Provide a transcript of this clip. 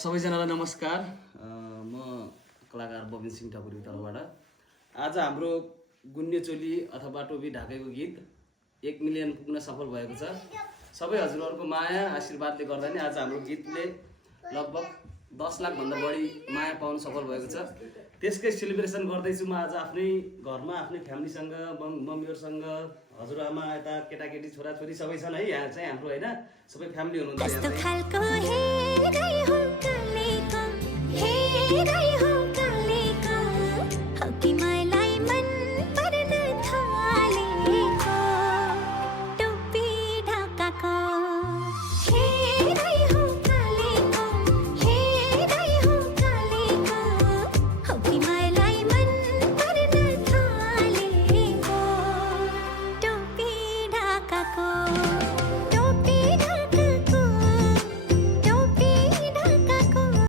सबैजनालाई नमस्कार। म कलाकार बबिन सिंह ठकुरी तर्फबाट आज हाम्रो गुन्ने चोली अथवा टोपी ढाकेको गीत 1 मिलियन पुग्न सफल भएको छ। सबै हजुरहरूको माया आशीर्वादले गर्दा नि आज हाम्रो गीतले लगभग 10 लाख भन्दा बढी माया पाउन सफल भएको छ। त्यसकै सेलिब्रेसन गर्दैछु म आज आफ्नै घरमा आफ्नै फ्यामिलीसँग, मम्मीहरुसँग, हजुरआमा, यता केटाकेटी छोराछोरी सबै छन् है। यहाँ चाहिँ हाम्रो हैन सबै फ्यामिली हुनुहुन्छ यहाँ चाहिँ।